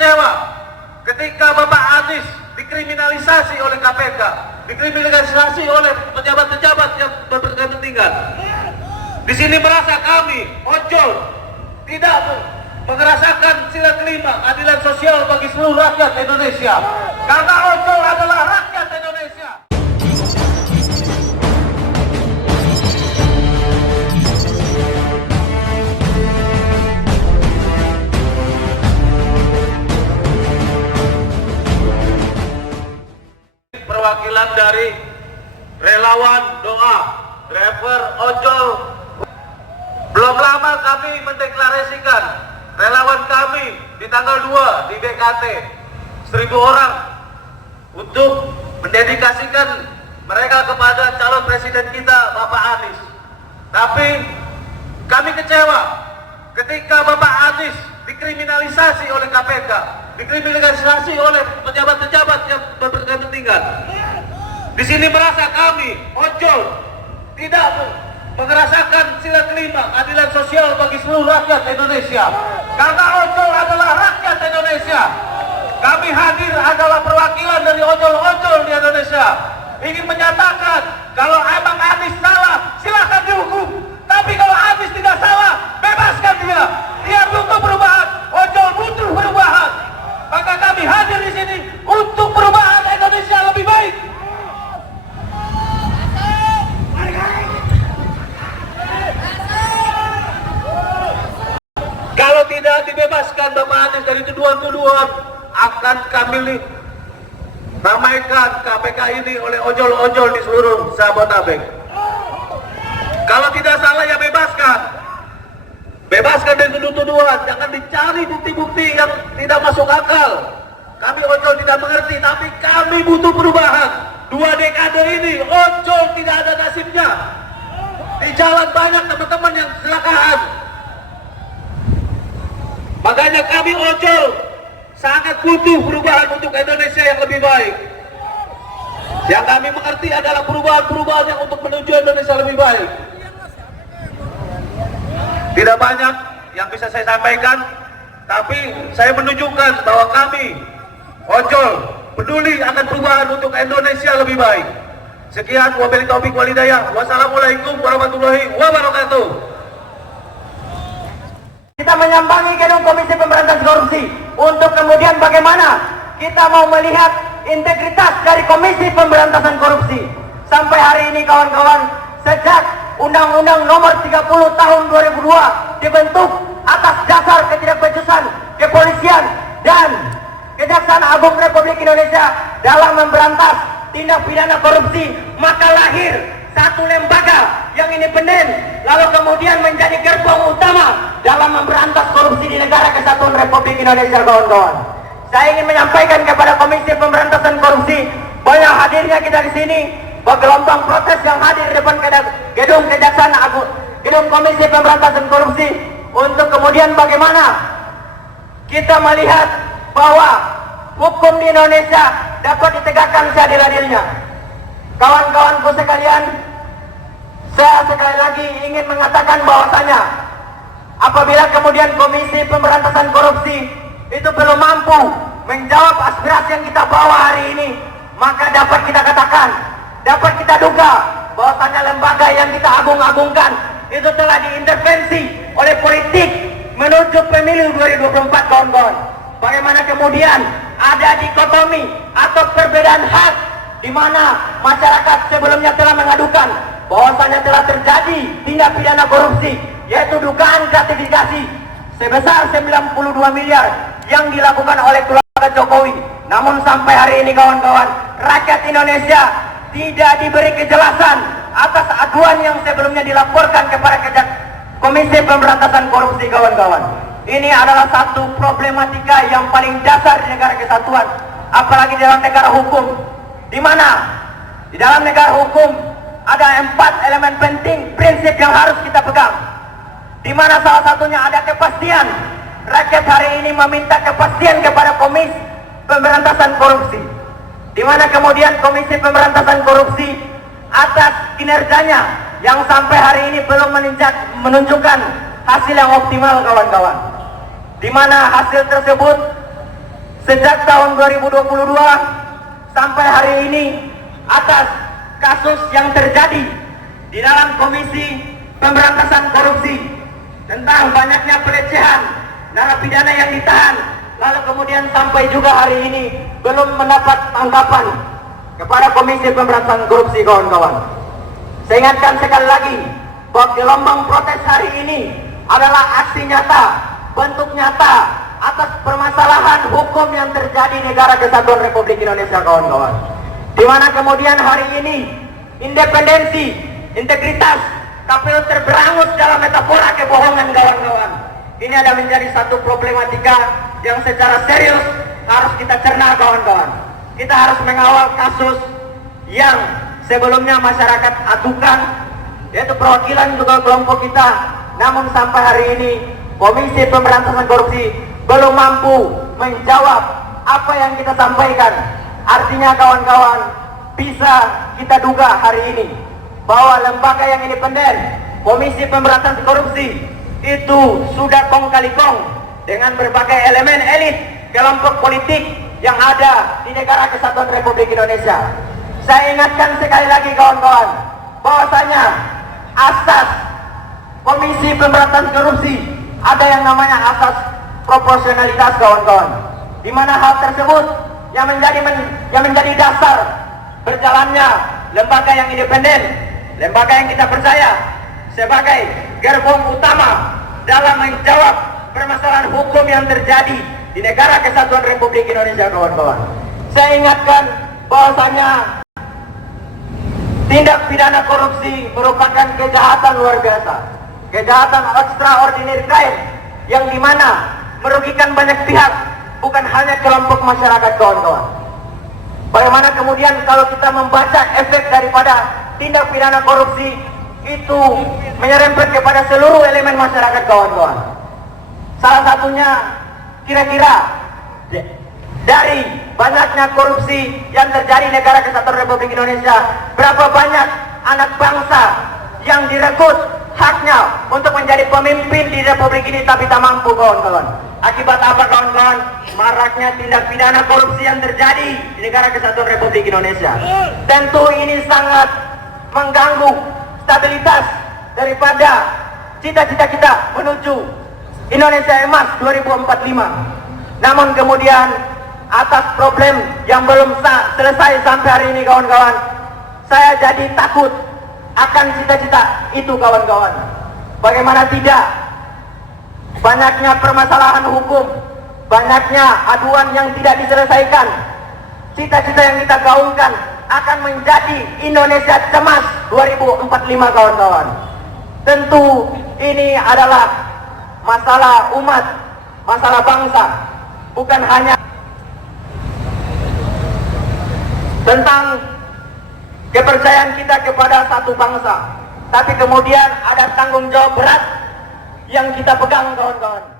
kecewa ketika Bapak Anies dikriminalisasi oleh KPK, dikriminalisasi oleh pejabat-pejabat yang berkepentingan. Di sini merasa kami ojol tidak merasakan sila kelima keadilan sosial bagi seluruh rakyat Indonesia, karena ojol adalah rakyat Indonesia. Perwakilan dari relawan doa driver ojol. Belum lama kami mendeklarasikan relawan kami di tanggal 2 di BKT 1000 orang untuk mendedikasikan mereka kepada calon presiden kita Bapak Anies. Tapi kami kecewa ketika Bapak Anies dikriminalisasi oleh KPK, dikriminalisasi oleh pejabat-pejabat yang berkepentingan. Di sini merasa kami ojol tidak merasakan sila kelima keadilan sosial bagi seluruh rakyat Indonesia, karena ojol adalah rakyat Indonesia. Kami hadir adalah perwakilan dari ojol-ojol di Indonesia, ingin menyatakan kalau Abang Anies salah silakan dihukum, tapi kalau Anies tidak salah bebaskan dia. Dia butuh perubahan, ojol butuh perubahan. Maka kami hadir di sini untuk perubahan Indonesia lebih baik. Kalau tidak dibebaskan Bapak Anies dari tuduhan-tuduhan, akan kami ramaikan KPK ini oleh ojol-ojol di seluruh Jabodetabek. Kalau tidak salah ya bebaskan. Bebaskan dari tuduhan, jangan dicari bukti-bukti yang tidak masuk akal. Kami ojol tidak mengerti, tapi kami butuh perubahan. 2 dekade ini ojol tidak ada nasibnya. Di jalan banyak teman-teman yang kecelakaan. Makanya kami ojol sangat butuh perubahan untuk Indonesia yang lebih baik. Yang kami mengerti adalah perubahan-perubahan yang untuk menuju Indonesia lebih baik. Tidak banyak yang bisa saya sampaikan, tapi saya menunjukkan bahwa kami ojol peduli akan perubahan untuk Indonesia lebih baik. Sekian, wabillahi taufiq wal hidayah. Wassalamualaikum warahmatullahi wabarakatuh. Kita menyambangi gedung Komisi Pemberantasan Korupsi untuk kemudian bagaimana kita mau melihat integritas dari Komisi Pemberantasan Korupsi. Sampai hari ini kawan-kawan, sejak Undang-Undang Nomor 30 Tahun 2002 dibentuk atas dasar ketidakbecusan kepolisian dan Kejaksaan Agung Republik Indonesia dalam memberantas tindak pidana korupsi, maka lahir satu lembaga yang independen lalu kemudian menjadi gerbong utama dalam memberantas korupsi di negara kesatuan Republik Indonesia, kawan-kawan. Saya ingin menyampaikan kepada Komisi Pemberantasan Korupsi, banyak hadirnya kita di sini, bergelombang protes yang hadir di depan gedung Kejaksaan Agung, gedung Komisi Pemberantasan Korupsi, untuk kemudian bagaimana kita melihat bahwa hukum di Indonesia dapat ditegakkan seadil-adilnya. Kawan-kawanku sekalian, saya sekali lagi ingin mengatakan bahwasanya apabila kemudian Komisi Pemberantasan Korupsi itu belum mampu menjawab aspirasi yang kita bawa hari ini, maka dapat kita katakan, dapat kita duga bahwasanya lembaga yang kita agung-agungkan itu telah diintervensi oleh politik menuju pemilu 2024, kawan-kawan. Bagaimana kemudian ada dikotomi atau perbedaan hak di mana masyarakat sebelumnya telah mengadukan bahwasanya telah terjadi tindak pidana korupsi, yaitu dugaan gratifikasi sebesar 92 miliar yang dilakukan oleh keluarga Jokowi. Namun sampai hari ini kawan-kawan, rakyat Indonesia tidak diberi kejelasan atas aduan yang sebelumnya dilaporkan kepada Komisi Pemberantasan Korupsi, kawan-kawan. Ini adalah satu problematika yang paling dasar di negara kesatuan, apalagi di dalam negara hukum, di mana di dalam negara hukum ada 4 elemen penting prinsip yang harus kita pegang, di mana salah satunya ada kepastian. Rakyat hari ini meminta kepastian kepada Komisi Pemberantasan Korupsi, di mana kemudian Komisi Pemberantasan Korupsi atas kinerjanya yang sampai hari ini belum menunjukkan hasil yang optimal, kawan-kawan. Di mana hasil tersebut sejak tahun 2022 sampai hari ini atas kasus yang terjadi di dalam Komisi Pemberantasan Korupsi tentang banyaknya pelecehan narapidana yang ditahan, lalu kemudian sampai juga hari ini belum mendapat tanggapan kepada Komisi Pemberantasan Korupsi, kawan-kawan. Saya ingatkan sekali lagi bahwa gelombang protes hari ini adalah aksi nyata, bentuk nyata atas permasalahan hukum yang terjadi di negara Kesatuan Republik Indonesia, kawan-kawan. Di mana kemudian hari ini independensi, integritas KPU terberangus dalam metafora kebohongan, kawan-kawan. Ini ada menjadi satu problematika yang secara serius harus kita cerna, kawan-kawan. Kita harus mengawal kasus yang sebelumnya masyarakat adukan, yaitu perwakilan juga kelompok kita. Namun sampai hari ini Komisi Pemberantasan Korupsi belum mampu menjawab apa yang kita sampaikan. Artinya, kawan-kawan, bisa kita duga hari ini bahwa lembaga yang independen, Komisi Pemberantasan Korupsi, itu sudah kong kali kong dengan berbagai elemen elit kelompok politik yang ada di negara Kesatuan Republik Indonesia. Saya ingatkan sekali lagi, kawan-kawan, bahwasanya asas Komisi Pemberantasan Korupsi ada yang namanya asas proporsionalitas, kawan-kawan, di mana hal tersebut yang menjadi dasar berjalannya lembaga yang independen, lembaga yang kita percaya sebagai gerbong utama dalam menjawab permasalahan hukum yang terjadi di negara Kesatuan Republik Indonesia, kawan-kawan. Saya ingatkan bahwasanya tindak pidana korupsi merupakan kejahatan luar biasa, kejahatan extraordinary crime yang dimana merugikan banyak pihak, bukan hanya kelompok masyarakat, kawan-kawan. Bagaimana kemudian kalau kita membaca efek daripada tindak pidana korupsi itu menyerempet kepada seluruh elemen masyarakat, kawan-kawan. Salah satunya kira-kira dari banyaknya korupsi yang terjadi di negara Kesatuan Republik Indonesia, berapa banyak anak bangsa yang direkrut haknya untuk menjadi pemimpin di Republik ini tapi tak mampu, kawan-kawan. Akibat apa, kawan-kawan? Maraknya tindak pidana korupsi yang terjadi di negara Kesatuan Republik Indonesia. Tentu ini sangat mengganggu stabilitas daripada cita-cita kita menuju Indonesia Emas 2045. Namun kemudian atas problem yang belum selesai sampai hari ini, kawan-kawan, saya jadi takut akan cita-cita itu, kawan-kawan. Bagaimana tidak, banyaknya permasalahan hukum, banyaknya aduan yang tidak diselesaikan, cita-cita yang kita gaungkan akan menjadi Indonesia Cemas 2045, kawan-kawan. Tentu ini adalah masalah umat, masalah bangsa, bukan hanya tentang kepercayaan kita kepada satu bangsa, tapi kemudian ada tanggung jawab berat yang kita pegang, kawan-kawan.